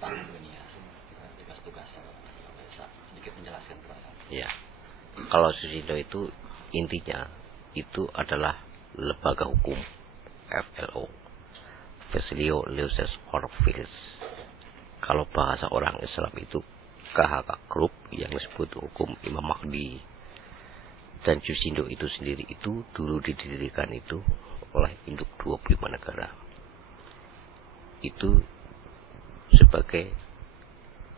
Bank Dunia, tugas-tugas bisa sedikit menjelaskan kepada kami. Ya, kalau Susindo itu intinya itu adalah lembaga hukum FLO, Facilio Lucis Orfilis. Kalau bahasa orang Islam itu KHK Group yang disebut hukum Imam Mahdi. Dan Susindo itu sendiri itu dulu didirikan itu oleh induk 25 negara. Itu sebagai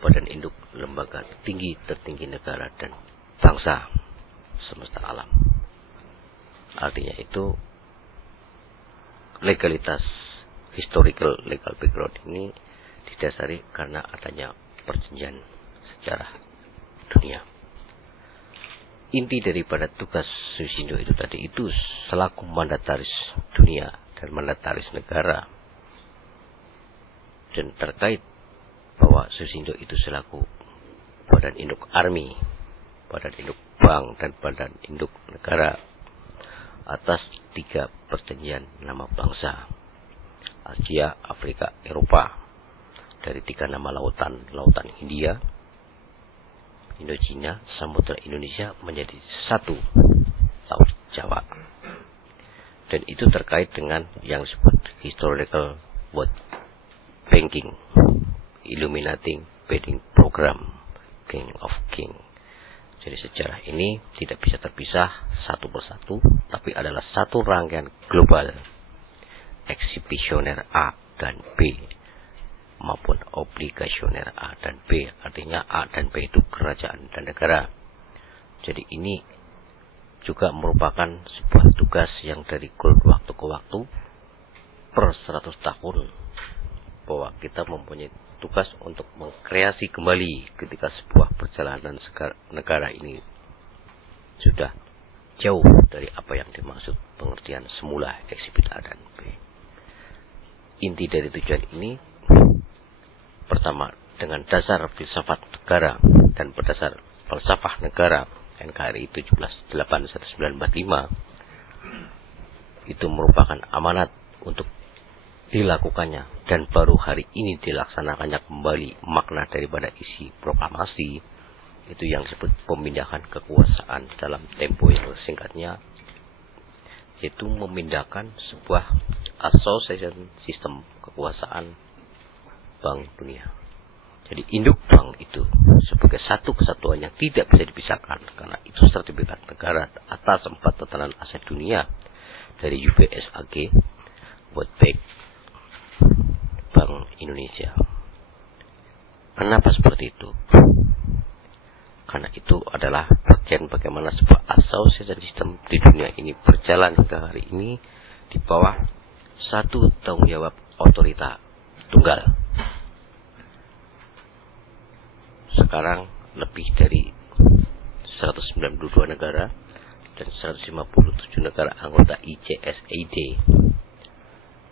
badan induk lembaga tertinggi negara dan bangsa semesta alam. Artinya itu legalitas historical legal background ini didasari karena adanya perjanjian sejarah dunia. Inti daripada tugas Susindo itu tadi itu selaku mandataris dunia dan mandataris negara, dan terkait bahwa Susindo itu selaku badan induk army, badan induk bank, dan badan induk negara atas 3 perjanjian nama bangsa Asia, Afrika, Eropa, dari 3 nama lautan Hindia, Indochina, Samudra Indonesia menjadi 1 Laut Jawa. Dan itu terkait dengan yang disebut historical world banking, illuminating banking program, King of King. Jadi sejarah ini tidak bisa terpisah satu persatu, tapi adalah satu rangkaian global, eksibisioner A dan B, maupun obligasioner A dan B. Artinya A dan B itu kerajaan dan negara. Jadi ini juga merupakan sebuah tugas yang dari waktu ke waktu per 100 tahun, bahwa kita mempunyai tugas untuk mengkreasi kembali ketika sebuah perjalanan negara ini sudah jauh dari apa yang dimaksud pengertian semula eksibit A dan B. Inti dari tujuan ini pertama dengan dasar filsafat negara dan berdasar falsafah negara NKRI 1781/1945 itu merupakan amanat untuk dilakukannya, dan baru hari ini dilaksanakannya kembali makna daripada isi proklamasi itu yang disebut pemindahan kekuasaan dalam tempo yang singkatnya, yaitu memindahkan sebuah association sistem kekuasaan Bank Dunia. Jadi induk bank itu sebagai satu kesatuan yang tidak bisa dipisahkan, karena itu sertifikat negara atas 4 tatanan aset dunia dari UBS AG, World Bank, Bank Indonesia. Kenapa seperti itu? Karena itu adalah bagian bagaimana sebuah association system di dunia ini berjalan hingga hari ini di bawah satu tanggung jawab otorita tunggal. Sekarang lebih dari 192 negara dan 157 negara anggota ICSAD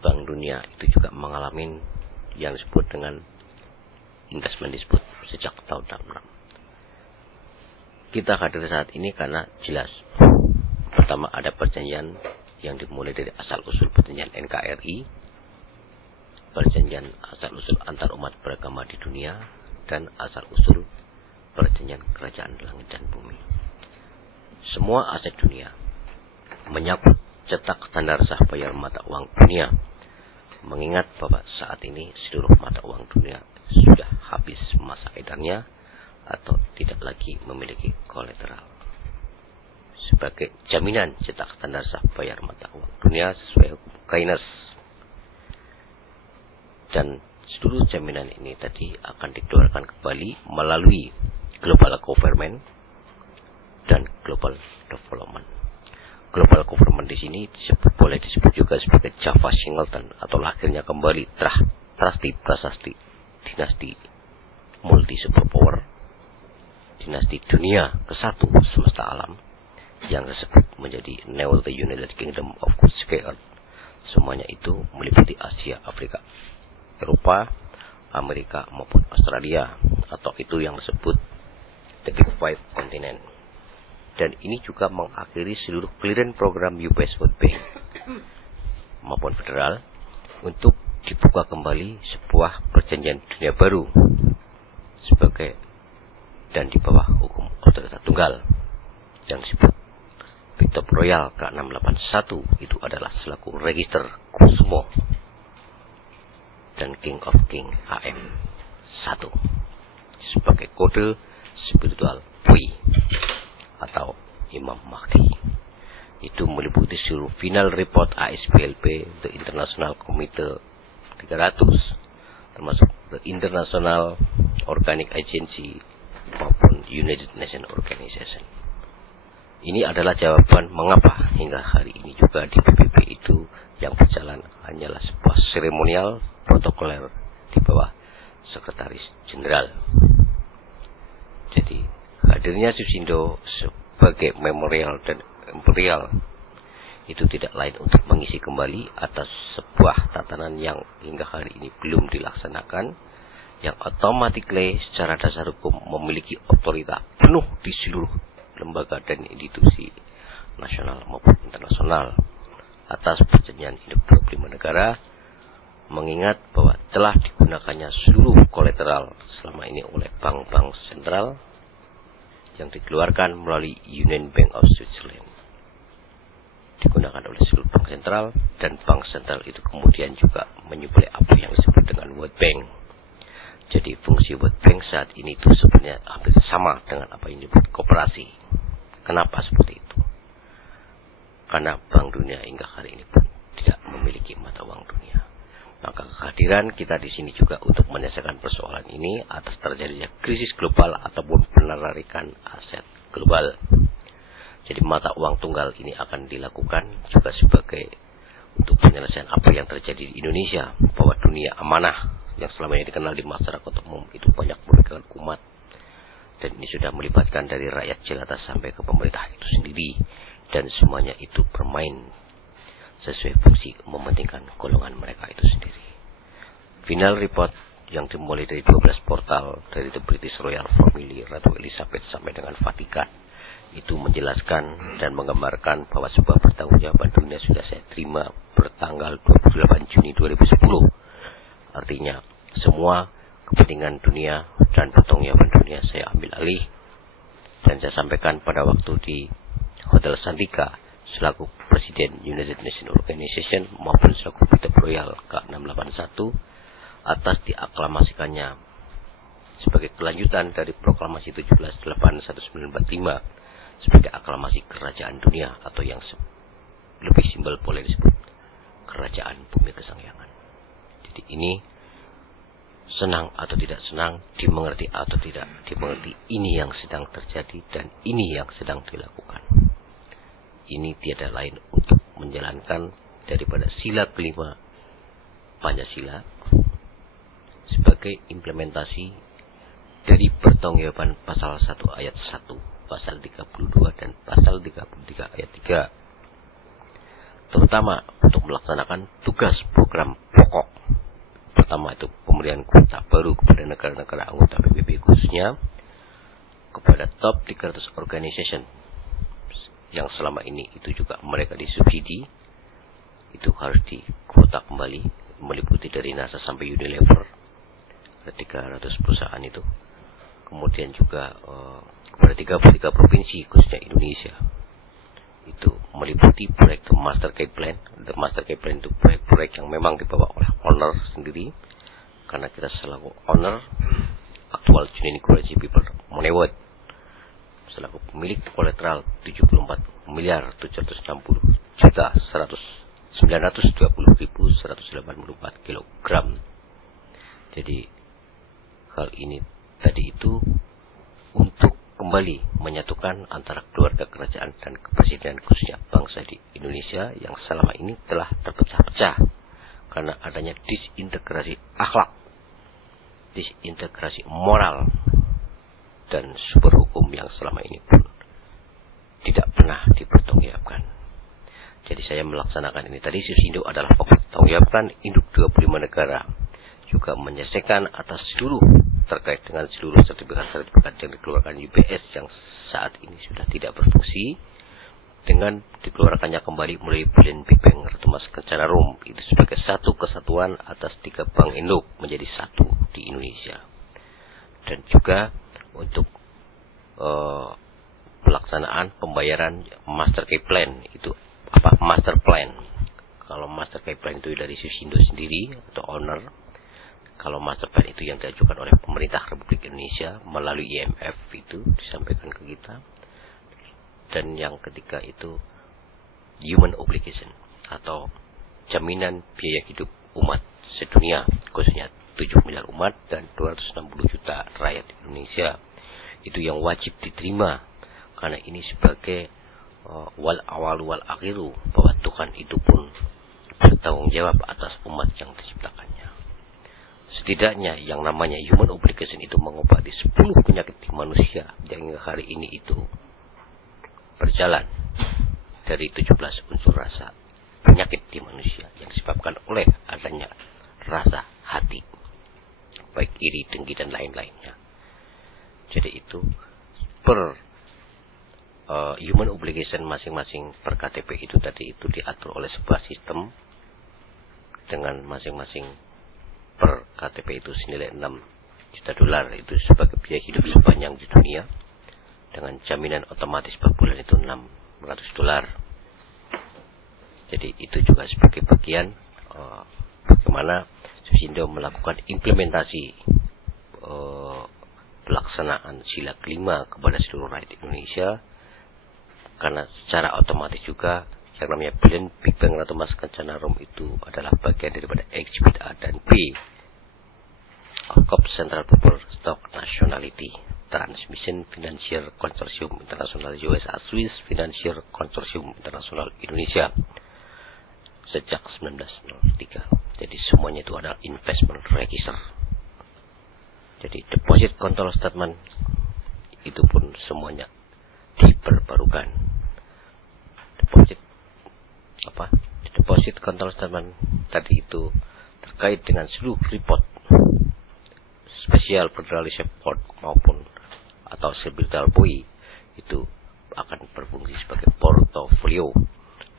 Bank Dunia itu juga mengalami yang disebut dengan investment dispute sejak tahun 66. Kita hadir saat ini karena jelas, pertama ada perjanjian yang dimulai dari asal-usul perjanjian NKRI, perjanjian asal-usul antar umat beragama di dunia, dan asal-usul perjanjian kerajaan langit dan bumi. Semua aset dunia menyangkut cetak standar sah bayar mata uang dunia, mengingat bahwa saat ini seluruh mata uang dunia sudah habis masa edarnya atau tidak lagi memiliki kolateral. Sebagai jaminan cetak standar sah bayar mata uang dunia sesuai hukum Keynes, dan seluruh jaminan ini tadi akan dikeluarkan kembali melalui global government dan global development. Global government di sini boleh disebut juga sebagai Java Singleton atau lahirnya kembali prasasti dinasti multi superpower, dinasti dunia ke-1 semesta alam yang disebut menjadi Neo the United Kingdom of Scale. Semuanya itu meliputi Asia, Afrika, Eropa, Amerika maupun Australia, atau itu yang disebut the Big Five Continent. Dan ini juga mengakhiri seluruh clearance program US World Bank maupun federal untuk dibuka kembali sebuah perjanjian dunia baru sebagai dan di bawah hukum otoritas tunggal yang disebut Victor Royal K681 itu adalah selaku register Kusumo dan King of King HM1 sebagai kode spiritual Bui atau Imam Mahdi. Itu meliputi seluruh final report ASPLP The International Committee 300 termasuk The International Organic Agency maupun United Nations Organization. Ini adalah jawaban mengapa hingga hari ini juga di PBB itu yang berjalan hanyalah sebuah seremonial protokoler di bawah Sekretaris Jenderal. Jadi hadirnya Susindo sebagai memorial dan imperial itu tidak lain untuk mengisi kembali atas sebuah tatanan yang hingga hari ini belum dilaksanakan, yang automatically secara dasar hukum memiliki otoritas penuh di seluruh lembaga dan institusi nasional maupun internasional atas perjanjian induk 25 negara, mengingat bahwa telah digunakannya seluruh kolateral selama ini oleh bank-bank sentral yang dikeluarkan melalui Union Bank of Switzerland, digunakan oleh seluruh bank sentral, dan bank sentral itu kemudian juga menyuplai apa yang disebut dengan World Bank. Jadi fungsi World Bank saat ini itu sebenarnya hampir sama dengan apa yang disebut koperasi. Kenapa seperti itu? Karena Bank Dunia hingga hari ini pun tidak memiliki mata uang dunia. Maka kehadiran kita di sini juga untuk menyelesaikan persoalan ini atas terjadinya krisis global ataupun penarikan aset global. Jadi mata uang tunggal ini akan dilakukan juga sebagai untuk penyelesaian apa yang terjadi di Indonesia, bahwa dunia amanah yang selama ini dikenal di masyarakat umum itu banyak merugikan umat, dan ini sudah melibatkan dari rakyat jelata sampai ke pemerintah itu sendiri, dan semuanya itu bermain sesuai fungsi mementingkan golongan mereka itu sendiri. Final report yang dimulai dari 12 portal dari The British Royal Family, Ratu Elizabeth sampai dengan Vatikan, itu menjelaskan dan menggambarkan bahwa sebuah pertanggungjawaban dunia sudah saya terima bertanggal 28 Juni 2010. Artinya semua kepentingan dunia dan pertanggungjawaban dunia saya ambil alih, dan saya sampaikan pada waktu di Hotel Santika selaku Presiden United Nations Organization maupun selaku Victor Royal K681 atas diaklamasikannya sebagai kelanjutan dari proklamasi 17/8/1945 sebagai aklamasi kerajaan dunia, atau yang lebih simpel boleh disebut kerajaan bumi kesangyangan. Jadi ini senang atau tidak senang, dimengerti atau tidak dimengerti, ini yang sedang terjadi dan ini yang sedang dilakukan. Ini tiada lain untuk menjalankan daripada sila kelima Pancasila sebagai implementasi dari pertanggungjawaban pasal 1 ayat 1, pasal 32 dan pasal 33 ayat 3, terutama untuk melaksanakan tugas program pokok. Pertama itu pemberian kuota baru kepada negara-negara anggota PBB, khususnya kepada top 300 organization yang selama ini itu juga mereka disubsidi, itu harus dikuota kembali, meliputi dari NASA sampai Unilever, ada 300 perusahaan itu. Kemudian juga kepada 33 provinsi khususnya Indonesia, itu meliputi proyek The Master Care Plan. The Master Care Plan itu proyek-proyek yang memang dibawa oleh owner sendiri, karena kita selaku owner aktual Union Currency People Moneywood selaku pemilik kolateral 74.920.124 kilogram. Jadi hal ini tadi itu untuk kembali menyatukan antara keluarga kerajaan dan kepresidenan khususnya bangsa di Indonesia yang selama ini telah terpecah-pecah karena adanya disintegrasi akhlak, disintegrasi moral, dan sumber hukum yang selama ini pun tidak pernah dipertanggungjawabkan. Jadi saya melaksanakan ini tadi. Susindo adalah pertanggungjawabkan induk 25 negara, juga menyelesaikan atas seluruh terkait dengan seluruh sertifikat-sertifikat yang dikeluarkan UBS yang saat ini sudah tidak berfungsi, dengan dikeluarkannya kembali melalui Bulan Bipeng Ratu Mas Kencana Rum itu sebagai satu kesatuan atas 3 bank induk menjadi satu di Indonesia. dan juga untuk pelaksanaan pembayaran master key plan. Itu apa? Master plan. Kalau master key plan itu dari Susindo sendiri atau owner. Kalau master plan itu yang diajukan oleh pemerintah Republik Indonesia melalui IMF, itu disampaikan ke kita. Dan yang ketiga itu human obligation atau jaminan biaya hidup umat sedunia, khususnya 7 miliar umat dan 260 juta rakyat Indonesia. Itu yang wajib diterima, karena ini sebagai wal awal wal akhiru, bahwa Tuhan itu pun bertanggung jawab atas umat yang diciptakannya. Setidaknya yang namanya human obligation itu mengobati 10 penyakit di manusia yang hingga hari ini itu berjalan dari 17 unsur rasa penyakit di manusia yang disebabkan oleh adanya rasa hati, baik iri, dengki, dan lain-lainnya. Jadi itu per human obligation masing-masing per KTP itu tadi itu diatur oleh sebuah sistem dengan masing-masing per KTP itu senilai 6 juta dolar, itu sebagai biaya hidup sepanjang di dunia, dengan jaminan otomatis per bulan itu 600 dolar. Jadi itu juga sebagai bagian bagaimana Susindo melakukan implementasi pelaksanaan sila kelima kepada seluruh rakyat Indonesia, karena secara otomatis juga yang namanya Big Bang Ratu Mas Kencana Rom itu adalah bagian daripada Exhibit A dan B COP Central Purple Stock Nationality Transmission Financial Consortium International USA Swiss Financial Consortium International Indonesia sejak 1903. Jadi semuanya itu adalah investment register. Jadi deposit control statement itu pun semuanya diperbarukan. Deposit control statement tadi itu terkait dengan seluruh report Special Federal Reserve Board maupun atau Secretarial Boy itu akan berfungsi sebagai portofolio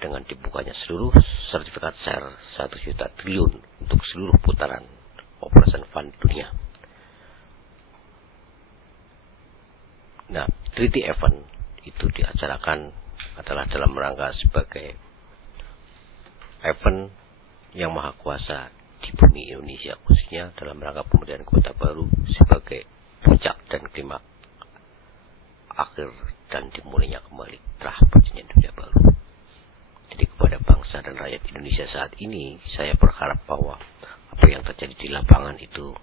dengan dibukanya seluruh sertifikat share 1 juta triliun untuk seluruh putaran operation fund dunia. Nah, treaty event itu diacarakan adalah dalam rangka sebagai event yang maha kuasa di bumi Indonesia, khususnya dalam rangka pemberdayaan kota baru sebagai puncak dan klimaks akhir dan dimulainya kembali telah perjanjian dunia baru. Jadi kepada bangsa dan rakyat Indonesia saat ini, saya berharap bahwa apa yang terjadi di lapangan itu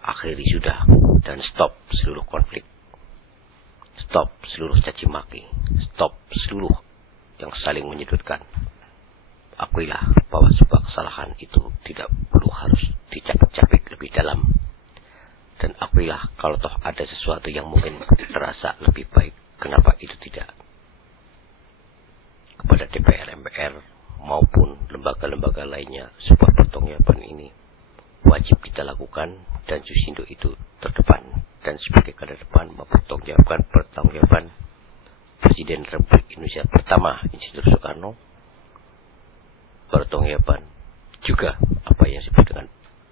akhiri sudah, dan stop seluruh konflik, stop seluruh caci maki, stop seluruh yang saling menyudutkan. Akuilah bahwa sebuah kesalahan itu tidak perlu harus dicapik-capik lebih dalam. Dan akuilah kalau toh ada sesuatu yang mungkin terasa lebih baik, kenapa itu tidak? Kepada DPR, MPR maupun lembaga-lembaga lainnya, sebuah pertanggungjawaban ini wajib kita lakukan, dan Susindo itu terdepan dan sebagai garda depan mempertanggungjawabkan pertanggungjawaban Presiden Republik Indonesia pertama Insinyur Soekarno, pertanggungjawaban juga apa yang disebut dengan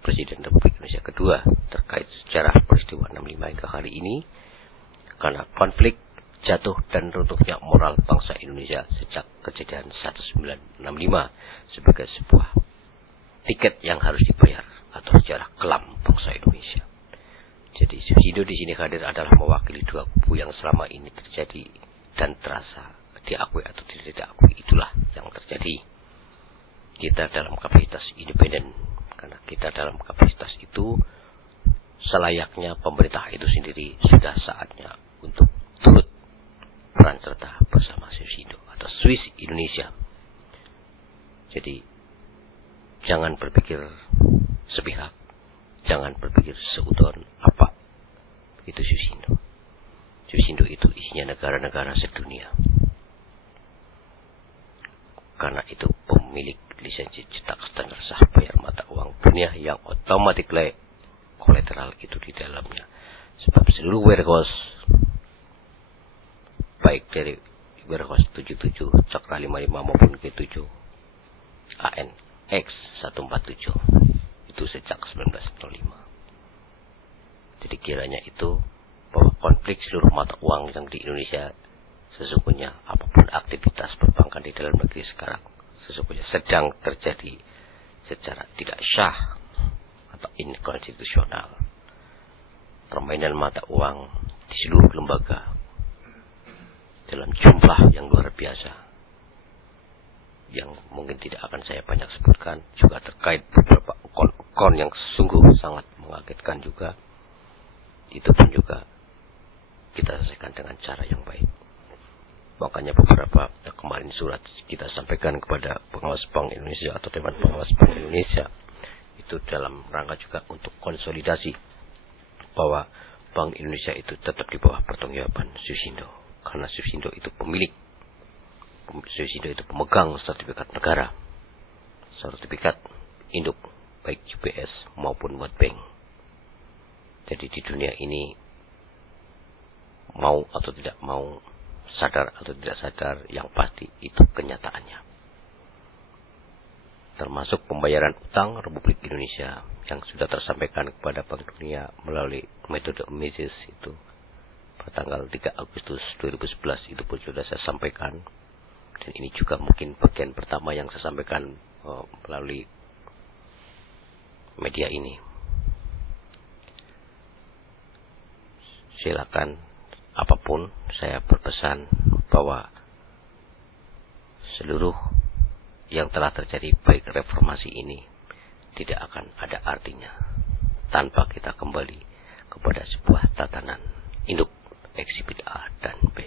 Presiden Republik Indonesia kedua terkait sejarah peristiwa 65 hingga hari ini, karena konflik jatuh dan runtuhnya moral bangsa Indonesia sejak kejadian 1965 sebagai sebuah tiket yang harus dibayar atau sejarah kelam bangsa Indonesia. Jadi Susindo di sini hadir adalah mewakili dua kubu yang selama ini terjadi dan terasa diakui atau tidak diakui, itulah yang terjadi. Kita dalam kapasitas independen, karena kita dalam kapasitas itu selayaknya pemerintah itu sendiri sudah saatnya untuk turut peran serta bersama Susindo atau Swiss Indonesia. Jadi jangan berpikir sepihak, jangan berpikir seudon apa itu Susindo. Susindo itu isinya negara-negara sedunia, karena itu pemilik lisensi cetak standar sah bayar mata uang dunia yang automatically kolateral itu di dalamnya. Sebab seluruh warehouse, baik dari warehouse 77, Cakra 55 maupun G7, ANX 147 itu sejak 1905. Jadi Jadi kiranya itu bahwa konflik seluruh mata uang yang di Indonesia sesungguhnya apapun aktivitas perbankan di dalam negeri sekarang sesungguhnya sedang terjadi secara tidak syah atau inkonstitusional. Permainan mata uang di seluruh lembaga dalam jumlah yang luar biasa, yang mungkin tidak akan saya banyak sebutkan, juga terkait beberapa akun yang sungguh sangat mengagetkan juga. Itu pun juga kita selesaikan dengan cara yang baik. Makanya beberapa kemarin surat kita sampaikan kepada pengawas Bank Indonesia atau Dewan Pengawas Bank Indonesia itu dalam rangka juga untuk konsolidasi bahwa Bank Indonesia itu tetap di bawah pertanggungjawaban Susindo, karena Susindo itu pemilik, Susindo itu pemegang sertifikat negara, sertifikat induk baik UBS maupun World Bank. Jadi di dunia ini mau atau tidak mau, sadar atau tidak sadar, yang pasti itu kenyataannya. Termasuk pembayaran utang Republik Indonesia yang sudah tersampaikan kepada Bank Dunia melalui metode MESIS itu pada tanggal 3 Agustus 2011 itu pun sudah saya sampaikan. Dan ini juga mungkin bagian pertama yang saya sampaikan melalui media ini. Silakan apapun, saya berpesan bahwa seluruh yang telah terjadi baik reformasi ini tidak akan ada artinya tanpa kita kembali kepada sebuah tatanan induk eksibit A dan B.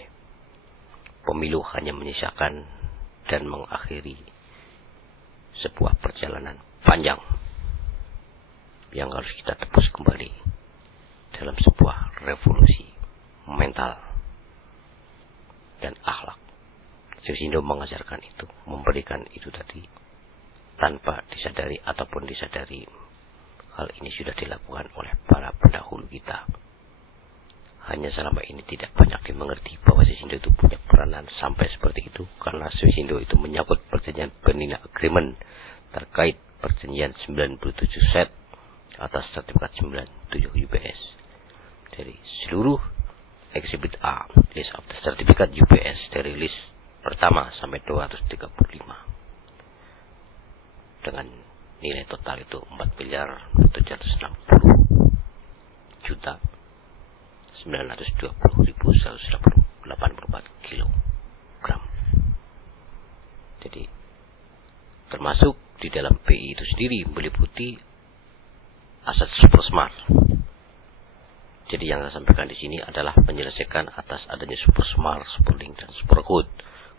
Pemilu hanya menyisakan dan mengakhiri sebuah perjalanan panjang yang harus kita tebus kembali dalam sebuah revolusi mental dan akhlak. Susindo mengajarkan itu, memberikan itu tadi tanpa disadari ataupun disadari. Hal ini sudah dilakukan oleh para pendahulu kita. Hanya selama ini tidak banyak dimengerti bahwa Susindo itu punya peranan sampai seperti itu, karena Susindo itu menyangkut perjanjian Bernina Agreement terkait perjanjian 97 set atas sertifikat 97 UBS. Dari seluruh Exhibit A, list of the certificate UBS dari list pertama sampai 235 dengan nilai total itu 4 miliar 760 juta 920.184 kilogram. Jadi termasuk di dalam BI itu sendiri meliputi aset super smart. Jadi yang saya sampaikan di sini adalah menyelesaikan atas adanya super smart, super link, dan super code.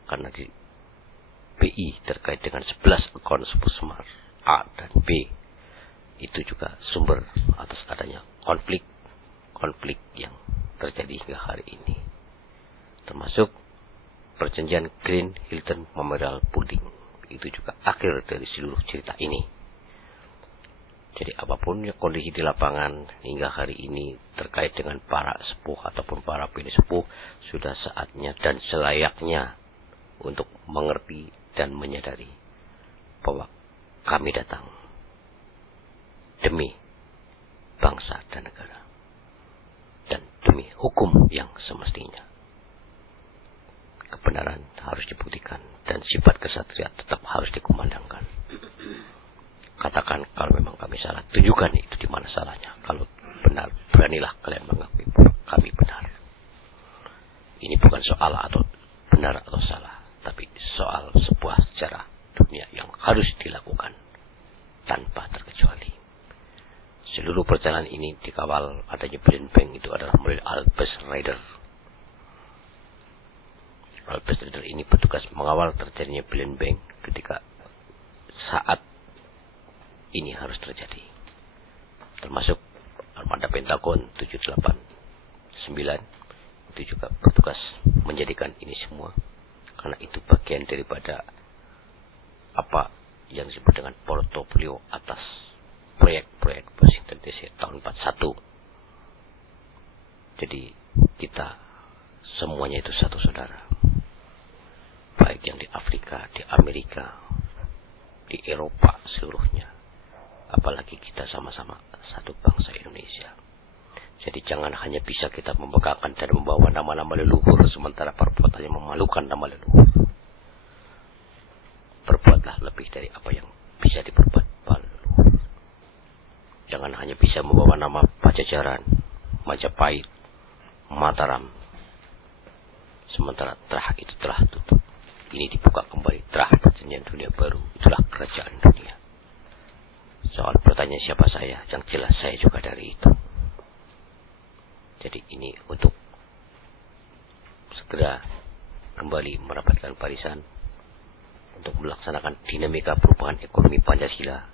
Karena di BI terkait dengan 11 akun super smart A dan B itu juga sumber atas adanya konflik yang terjadi hingga hari ini. Termasuk perjanjian Green Hilton Memorial Building itu juga akhir dari seluruh cerita ini. Jadi apapun ya kondisi di lapangan hingga hari ini terkait dengan para sepuh ataupun para bini sepuh, sudah saatnya dan selayaknya untuk mengerti dan menyadari bahwa kami datang demi bangsa dan negara dan demi hukum yang semestinya. Kebenaran harus dibuktikan dan sifat kesatria tetap harus dikumandangkan. Katakan kalau memang kami salah, tunjukkan itu di mana salahnya. Kalau benar, beranilah kalian mengakui bahwa kami benar. Ini bukan soal atau benar atau salah, tapi soal sebuah sejarah dunia yang harus dilakukan tanpa terkecuali. Seluruh perjalanan ini dikawal adanya Brilliant Bank itu adalah melalui Alpes Rider. Alpes Rider ini bertugas mengawal terjadinya Brilliant Bank ketika saat ini harus terjadi. Termasuk armada Pentagon 789 itu juga bertugas menjadikan ini semua, karena itu bagian daripada apa yang disebut dengan portofolio atas proyek-proyek Washington DC tahun 41. Jadi kita semuanya itu satu saudara, baik yang di Afrika, di Amerika, di Eropa seluruhnya. Apalagi kita sama-sama satu bangsa Indonesia. Jadi jangan hanya bisa kita membanggakan dan membawa nama-nama leluhur sementara perbuatannya memalukan nama leluhur. Berbuatlah lebih dari apa yang bisa diperbuat para leluhur. Jangan hanya bisa membawa nama Pajajaran, Majapahit, Mataram, sementara terah itu telah tutup. Ini dibuka kembali, terah perjanjian dunia baru, itulah kerajaan dunia. Soal pertanyaan siapa saya, yang jelas saya juga dari itu. Jadi ini untuk segera kembali merapatkan barisan untuk melaksanakan dinamika perubahan ekonomi Pancasila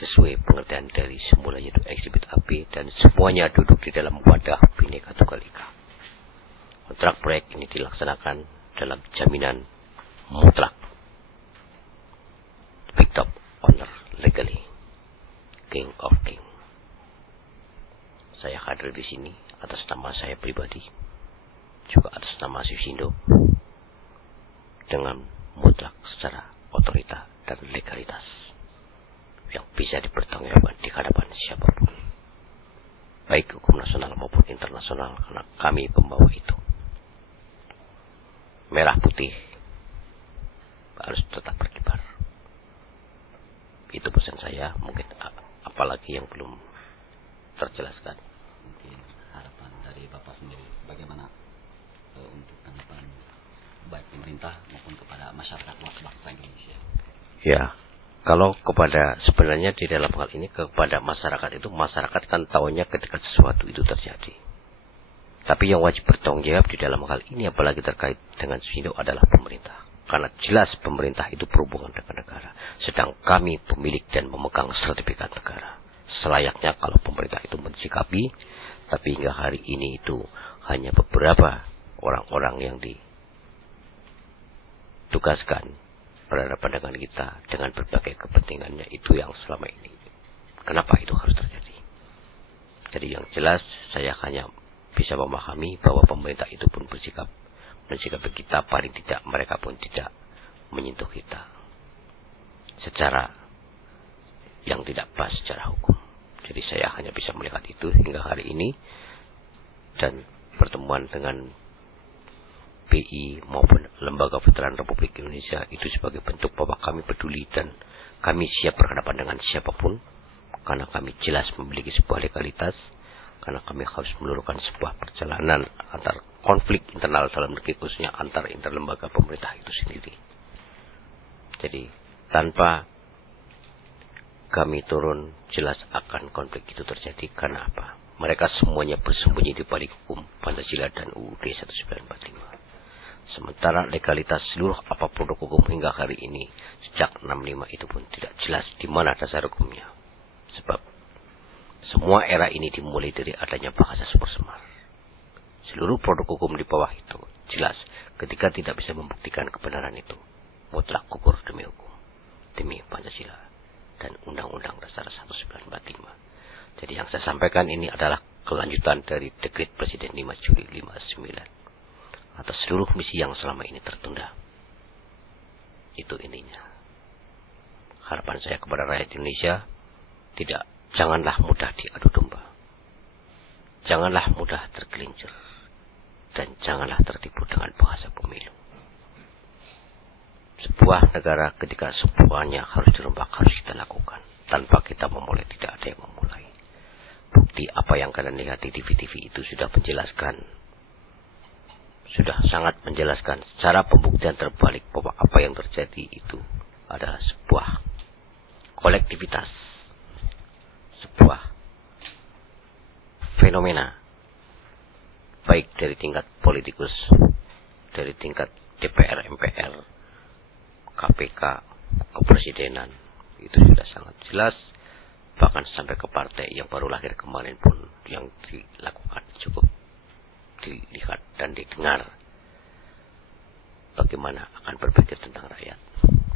sesuai pengertian dari semula, yaitu ekshibit AB, dan semuanya duduk di dalam wadah Bhinneka Tunggal Ika. Kontrak proyek ini dilaksanakan dalam jaminan mutlak. Big top owner legally, King of King. Saya hadir di sini atas nama saya pribadi, juga atas nama Susindo, dengan mutlak secara otorita dan legalitas yang bisa dipertanggungjawabkan di hadapan siapapun, baik hukum nasional maupun internasional, karena kami pembawa itu. Merah putih harus tetap berkibar. Itu pesan saya. Mungkin apalagi yang belum terjelaskan. Mungkin harapan dari Bapak sendiri bagaimana untuk tanggapan baik pemerintah maupun kepada masyarakat luas bangsa Indonesia? Ya, kalau sebenarnya di dalam hal ini kepada masyarakat itu, masyarakat kan tahunya ketika sesuatu itu terjadi. Tapi yang wajib bertanggung jawab di dalam hal ini, apalagi terkait dengan Susindo, adalah pemerintah. Karena jelas pemerintah itu berhubungan dengan negara. Sedang kami pemilik dan memegang sertifikat negara. Selayaknya kalau pemerintah itu mensikapi, tapi hingga hari ini itu hanya beberapa orang-orang yang ditugaskan berhadapan dengan kita dengan berbagai kepentingannya, itu yang selama ini. Kenapa itu harus terjadi? Jadi yang jelas saya hanya bisa memahami bahwa pemerintah itu pun mensikapi kita, paling tidak mereka pun tidak menyentuh kita secara yang tidak pas secara hukum. Jadi saya hanya bisa melihat itu hingga hari ini, dan pertemuan dengan BI maupun Lembaga Veteran Republik Indonesia itu sebagai bentuk bahwa kami peduli dan kami siap berhadapan dengan siapapun, karena kami jelas memiliki sebuah legalitas, karena kami harus meluruhkan sebuah perjalanan antar konflik internal dalam negeri, khususnya antar interlembaga pemerintah itu sendiri. Jadi tanpa kami turun, jelas akan konflik itu terjadi. Karena apa? Mereka semuanya bersembunyi di balik hukum Pancasila dan UUD 1945. Sementara legalitas seluruh apa produk hukum hingga hari ini sejak 65 itu pun tidak jelas di mana dasar hukumnya. Sebab semua era ini dimulai dari adanya bahasa super semar. Seluruh produk hukum di bawah itu jelas ketika tidak bisa membuktikan kebenaran itu, mutlak gugur demi hukum, demi Pancasila dan Undang-Undang Dasar 1945. Jadi yang saya sampaikan ini adalah kelanjutan dari dekret Presiden 5 Juli 59 atas seluruh misi yang selama ini tertunda. Itu intinya. Harapan saya kepada rakyat Indonesia, janganlah mudah diadu domba. Janganlah mudah tergelincir. Dan janganlah tertipu dengan bahasa pemilu. Sebuah negara ketika semuanya harus dirombak, harus kita lakukan. Tanpa kita memulai, tidak ada yang memulai. Bukti apa yang kalian lihat di TV-TV itu sudah menjelaskan. Sudah sangat menjelaskan secara pembuktian terbalik bahwa apa yang terjadi itu adalah sebuah kolektivitas. Sebuah fenomena. Baik dari tingkat politikus, dari tingkat DPR, MPR, KPK, kepresidenan, itu sudah sangat jelas. Bahkan sampai ke partai yang baru lahir kemarin pun yang dilakukan cukup dilihat dan didengar bagaimana akan berpikir tentang rakyat.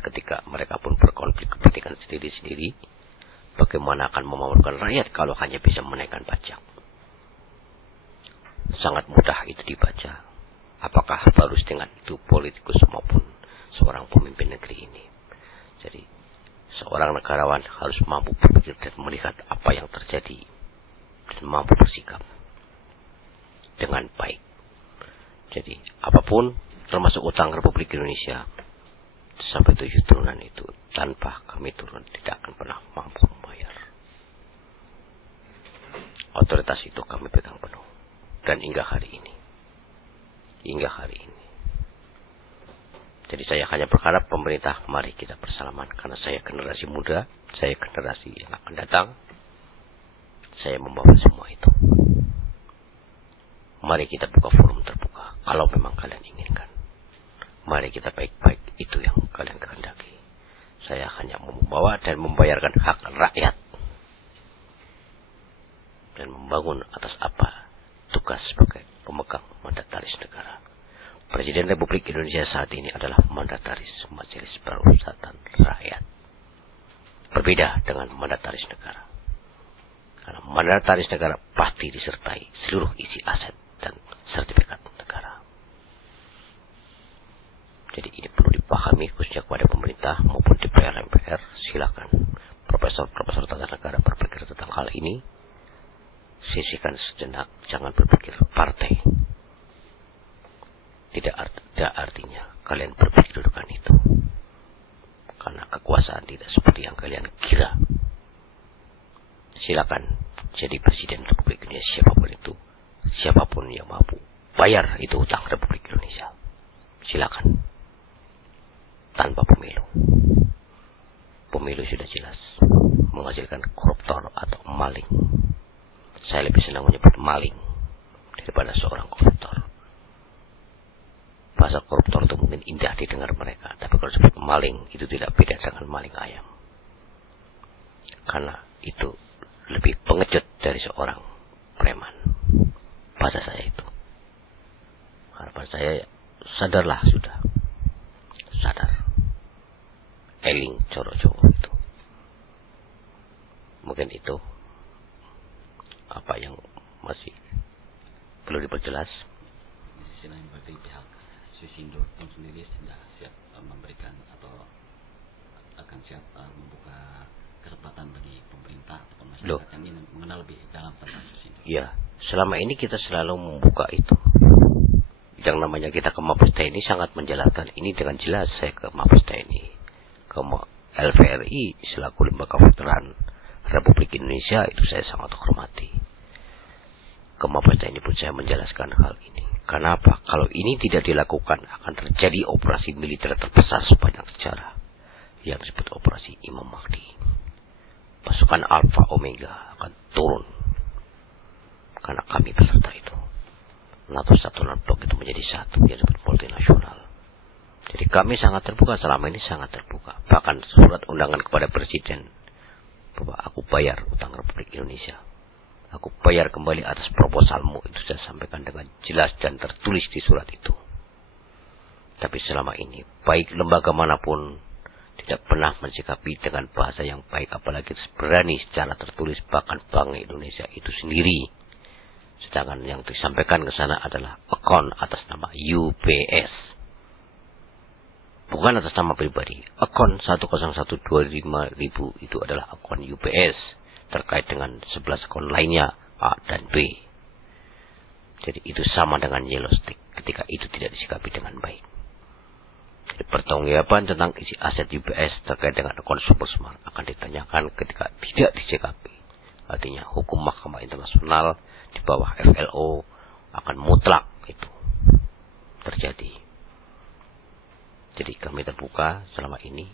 Ketika mereka pun berkonflik kepentingan sendiri-sendiri, bagaimana akan memakmurkan rakyat kalau hanya bisa menaikkan pajak. Sangat mudah itu dibaca. Apakah harus dengan itu politikus maupun seorang pemimpin negeri ini. Jadi seorang negarawan harus mampu berpikir dan melihat apa yang terjadi dan mampu bersikap dengan baik. Jadi apapun termasuk utang Republik Indonesia sampai 7 turunan itu, tanpa kami turun tidak akan pernah mampu membayar. Otoritas itu kami pegang penuh. Dan hingga hari ini. Jadi saya hanya berharap pemerintah, mari kita bersalaman. Karena saya generasi muda, saya generasi yang akan datang. Saya membawa semua itu. Mari kita buka forum terbuka. Kalau memang kalian inginkan. Mari kita baik-baik, itu yang kalian kehendaki. Saya hanya membawa dan membayarkan hak rakyat. Dan membangun atas apa tugas sebagai pemegang mandataris negara. Presiden Republik Indonesia saat ini adalah mandataris Majelis Permusyawaratan Rakyat. Berbeda dengan mandataris negara. Karena mandataris negara pasti disertai seluruh isi aset dan sertifikat negara. Jadi ini perlu dipahami khususnya kepada pemerintah maupun DPR MPR. Silakan profesor-profesor tata negara berpikir tentang hal ini. Sisihkan sejenak, jangan berpikir partai. Tidak ada artinya kalian berpikirkan itu. Karena kekuasaan tidak seperti yang kalian kira. Silakan jadi presiden Republik Indonesia siapapun itu. Siapapun yang mampu bayar itu utang Republik Indonesia. Silakan. Tanpa pemilu. Pemilu sudah jelas menghasilkan koruptor atau maling. Saya lebih senang menyebut maling daripada seorang koruptor. Bahasa koruptor itu mungkin indah didengar mereka, tapi kalau disebut maling itu tidak beda dengan maling ayam. Karena itu lebih pengecut dari seorang preman. Bahasa saya itu. Harapan saya, sadarlah sudah. Sadar. Eling coro-coro itu. Mungkin itu apa yang masih perlu diperjelas. Di sisi lain berarti pihak Susindo pun sendiri sudah siap memberikan atau akan siap membuka kesempatan bagi pemerintah atau masyarakat yang ingin mengenal lebih dalam tentang Susindo. Ya, selama ini kita selalu membuka itu. Yang namanya kita ke Mabes TNI sangat menjelaskan ini dengan jelas. Saya ke Mabes TNI, ke LVRI selaku lembaga veteran Republik Indonesia itu saya sangat hormati. Ke Mabes TNI pun saya menjelaskan hal ini. Kenapa? Kalau ini tidak dilakukan akan terjadi operasi militer terbesar sepanjang sejarah yang disebut operasi Imam Mahdi. Pasukan Alpha Omega akan turun karena kami peserta itu. NATO Satuan Blok itu menjadi satu yang disebut multinasional. Jadi kami sangat terbuka, selama ini sangat terbuka. Bahkan surat undangan kepada Presiden bahwa aku bayar utang Republik Indonesia. Aku bayar kembali atas proposalmu, itu saya sampaikan dengan jelas dan tertulis di surat itu. Tapi selama ini, baik lembaga manapun tidak pernah mensikapi dengan bahasa yang baik, apalagi berani secara tertulis, bahkan Bank Indonesia itu sendiri. Sedangkan yang disampaikan ke sana adalah akun atas nama UBS. Bukan atas nama pribadi. Akun 10125.000 itu adalah akun UBS. Terkait dengan 11 akun lainnya A dan B. Jadi itu sama dengan yellow stick ketika itu tidak disikapi dengan baik. Jadi pertanggungjawaban tentang isi aset UBS terkait dengan akun Supersmart akan ditanyakan ketika tidak disikapi. Artinya hukum Mahkamah Internasional di bawah FLO akan mutlak itu terjadi. Jadi kami terbuka selama ini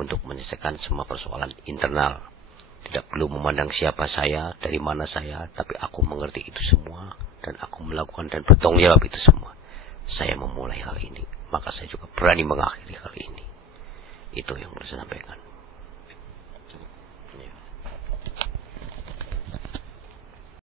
untuk menyelesaikan semua persoalan internal. Tidak perlu memandang siapa saya, dari mana saya, tapi aku mengerti itu semua dan aku melakukan dan bertanggung jawab itu semua. Saya memulai hal ini, maka saya juga berani mengakhiri hal ini. Itu yang harus saya sampaikan.